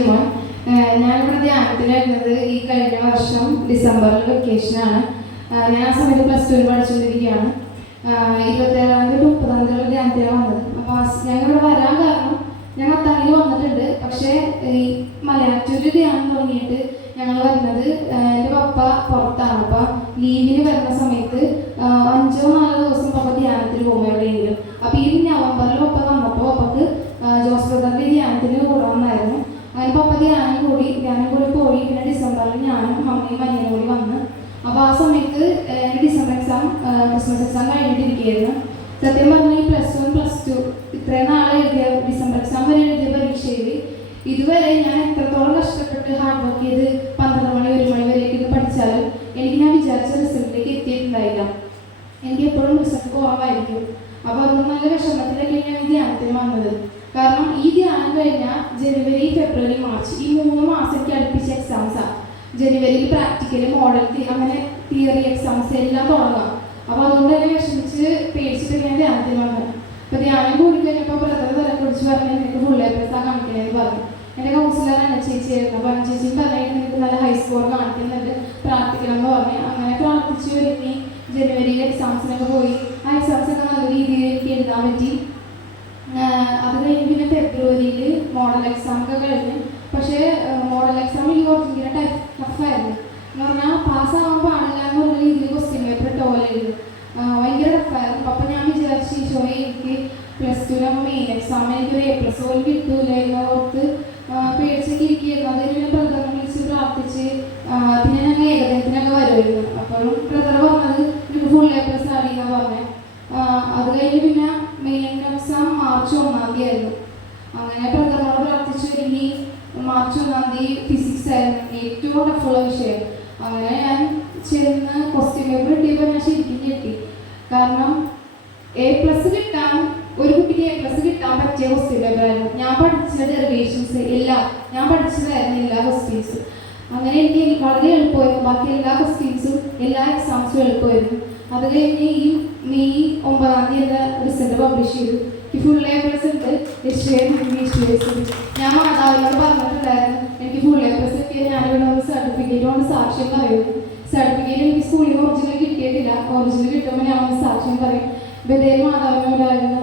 ഷിജിമോൻ. ഞാനിവിടെ ധ്യാനത്തിന് വരുന്നത് ഈ കഴിഞ്ഞ വർഷം ഡിസംബറിൽ വെക്കേഷനാണ്. ഞാൻ ആ സമയത്ത് +2 പഠിച്ചുകൊണ്ടിരിക്കുകയാണ്. 27-ാം തീയതി 30-ാം തീയതി ധ്യാനത്തിലാണ് വന്നത്. അപ്പോൾ ഞങ്ങളിവിടെ വരാൻ കാരണം ഞങ്ങൾ അത്താണിയിൽ വന്നിട്ടുണ്ട്. പക്ഷേ ഈ മലയാറ്റൂർ ധ്യാനം തുടങ്ങിയിട്ട് ഞങ്ങൾ വരുന്നത് എൻ്റെ പപ്പ പുറത്താണ്. അപ്പം ലീവിന് വരുന്ന സമയത്ത് 5-4 ദിവസം പപ്പ ധ്യാനത്തിന് പോകും എവിടെയെങ്കിലും. അപ്പോൾ ഈ നവംബറിൽ പപ്പ വന്നപ്പോൾ പപ്പക്ക് ജോസ് ബ്രദറിൻ്റെ ധ്യാനത്തിന് കൂടാമെന്നായിരുന്നു. അങ്ങനെ പപ്പ ധ്യാനം കൂടി പോയി. പിന്നെ ഡിസംബറിൽ ഞാനും മമ്മിയും അനിയനും കൂടി വന്ന്. അപ്പോൾ ആ സമയത്ത് ഡിസംബർ എക്സാം ക്രിസ്മസ് എക്സാം കഴിഞ്ഞിട്ടിരിക്കുകയായിരുന്നു. സത്യം പറഞ്ഞാൽ ഈ +1 +2 ഇത്രയും നാളെ എഴുതിയ ഡിസംബർ എക്സാം വരെ എഴുതിയ പരീക്ഷയിൽ ഇതുവരെ ഞാൻ എത്രത്തോളം കഷ്ടപ്പെട്ട് ഹാർഡ് വർക്ക് ചെയ്ത് 12 മണി 1 മണി വരെയൊക്കെ ഇത് പഠിച്ചാലും എനിക്ക് ഞാൻ വിചാരിച്ച റിസൾട്ടിലേക്ക് എത്തിയിട്ടുണ്ടായില്ല. എനിക്ക് എപ്പോഴും റിസൾട്ട് കുറവായിരിക്കും. അപ്പോൾ അതൊന്നും നല്ല വിഷമത്തിലൊക്കെ ഞാൻ ഈ ധ്യാനത്തിന് വന്നത്. കാരണം ഈ ധ്യാനം കഴിഞ്ഞാൽ ജനുവരി, ഫെബ്രുവരി, മാർച്ച് ഈ 3 മാസമൊക്കെ അടുപ്പിച്ച എക്സാംസാണ്. ജനുവരിയിൽ പ്രാക്ടിക്കൽ, മോഡൽ, അങ്ങനെ തിയറി എക്സാംസ് എല്ലാം തുടങ്ങാം. അപ്പോൾ അതുകൊണ്ട് തന്നെ വിഷമിച്ച് പേടിച്ചിട്ട് ഞാൻ ധ്യാനത്തിന് വന്നത്. അപ്പോൾ ധ്യാനം കൂടി കഴിഞ്ഞപ്പോൾ ബ്രദർ കുറിച്ച് പറഞ്ഞാൽ എനിക്ക് ഫുൾ A+ കാണിക്കണമെന്ന് പറഞ്ഞു. എൻ്റെ കൗൺസിലറാണ് ചേച്ചിയായിരുന്നു. അപ്പോൾ ചേച്ചിയും പറഞ്ഞിട്ട് എനിക്ക് നല്ല ഹൈ സ്കോർ കാണിക്കുന്നുണ്ട്, പ്രാർത്ഥിക്കണം എന്ന് പറഞ്ഞു. അങ്ങനെ പ്രാർത്ഥിച്ചു ഒരുങ്ങി ജനുവരിയിൽ എക്സാംസിനൊക്കെ പോയി. ആ എക്സാംസൊക്കെ നല്ല രീതിയിൽ എനിക്ക് എഴുതാൻ പറ്റി. അത് കഴിഞ്ഞ് പിന്നെ ഫെബ്രുവരിയിൽ മോഡൽ എക്സാമൊക്കെ കഴിഞ്ഞ്. പക്ഷേ മോഡൽ എക്സാം എനിക്ക് കുറച്ചിങ്ങനെ ടഫായിരുന്നു. എന്ന് പറഞ്ഞാൽ പാസ്സാവാൻ പാടില്ല എന്ന് പറഞ്ഞ രീതിയിൽ ക്വസ്റ്റ്യൻ പേപ്പർ ടോലായിരുന്നു. ഭയങ്കര ടഫായിരുന്നു. അപ്പം ഞാൻ വിചാരിച്ചു ഈശോയെ എനിക്ക് +2 മെയിൻ എക്സാമിന് എനിക്കൊരു A+ പോലും കിട്ടൂല എന്ന് ഓർത്ത് പേടിച്ചൊക്കെ ഇരിക്കുകയായിരുന്നു. അതിന് ഞാൻ ബ്രദറിനെ വിളിച്ച് പ്രാർത്ഥിച്ച് പിന്നെ ഞങ്ങൾ ഏകദേശത്തിനൊക്കെ വരുമായിരുന്നു. അപ്പോഴും ബ്രദർ പറഞ്ഞത് എനിക്ക് ഫുൾ A+ ആണെന്നാണ് പറഞ്ഞത്. അത് കഴിഞ്ഞ് പിന്നെ മെയിൻ എക്സാം മാർച്ച് 1-ാം തീയതി ആയിരുന്നു. അങ്ങനെ ബ്രദറിനോട് പ്രാർത്ഥിച്ചു. ഇനി മാർച്ച് 1-ാം തീയതി ഫിസിക്സ് ആയിരുന്നു ഏറ്റവും ടഫുള്ള വിഷയം. അങ്ങനെ ഞാൻ ചെന്ന് ക്വസ്റ്റ്യൻ പേപ്പർ കിട്ടിയപ്പോൾ ഞാൻ ശരിക്കും ഞെട്ടി. കാരണം A+ കിട്ടാൻ ഒരു കുട്ടിക്ക് A+ കിട്ടാൻ പറ്റിയ ക്വസ്റ്റ്യൻ പേപ്പറായിരുന്നു. ഞാൻ പഠിച്ച ഡെറിവേഷൻസ് എല്ലാം ഞാൻ പഠിച്ചതായിരുന്നു, എല്ലാ ക്വസ്റ്റ്യൻസും. അങ്ങനെ എനിക്ക് വളരെ എളുപ്പമായിരുന്നു. ബാക്കി എല്ലാ ക്വസ്റ്റ്യൻസും എല്ലാ എക്സാംസും എളുപ്പമായിരുന്നു. അത് കഴിഞ്ഞ് ഈ മെയ് 9-ാം തീയതി റിസൾട്ട് പബ്ലിഷ് ചെയ്തു. എനിക്ക് ഫുൾ A+ ഉണ്ട് ഹിസ്റ്ററി. ഞാൻ മാതാവിനോട് പറഞ്ഞിട്ടുണ്ടായിരുന്നു എനിക്ക് ഫുൾ A+ കിട്ടിയത് ഞാനിവിടെ ഒരു സർട്ടിഫിക്കറ്റ് കൊണ്ട് സാക്ഷ്യം പറയുന്നു. സർട്ടിഫിക്കറ്റ് എനിക്ക് സ്കൂളിൽ ഒറിജിനൽ കിട്ടിയിട്ടില്ല. ഒറിജിനൽ കിട്ടുമ്പോൾ ഞാൻ സാക്ഷ്യം പറയും. ബദേൽ മാതാവിനോടായിരുന്നു.